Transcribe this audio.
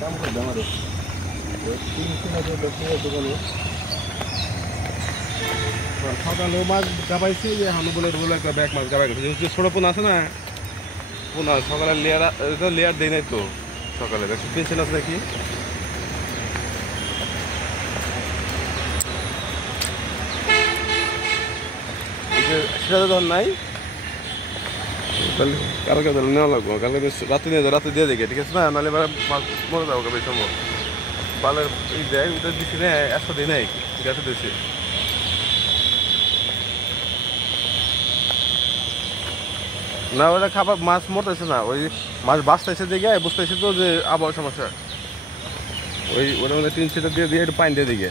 काम करता हमारे 3 দোকানে সকালে মাছ গাবাইছি যে হানু বলে একটা ব্যাগ মাছ গাবাই গেছে ছোট পোনা আছে না পোনা সকালে লেয়ার দেয় নাই তো সকালে পেয়েছেন আছে নাকি সেটা ধর নাই কালকে নেওয়া লাগবো কালকে রাতে নিয়ে রাতে দিয়ে দেখে ঠিক আছে না নাহলে মাছ মরে যাবো বেশ সম্ভব পালের এই দেয় ওটা দিচ্ছি না 100 দিন নাই গাছে দিচ্ছি না ওটা খাবার মাছ মরতেছে না ওই মাছ বাঁচতেছে দিকে বুঝতেছে তো যে আবহাওয়ার সমস্যা ওই ওটা মধ্যে 3 সিটার দিয়ে একটু পানি দিয়ে দিকে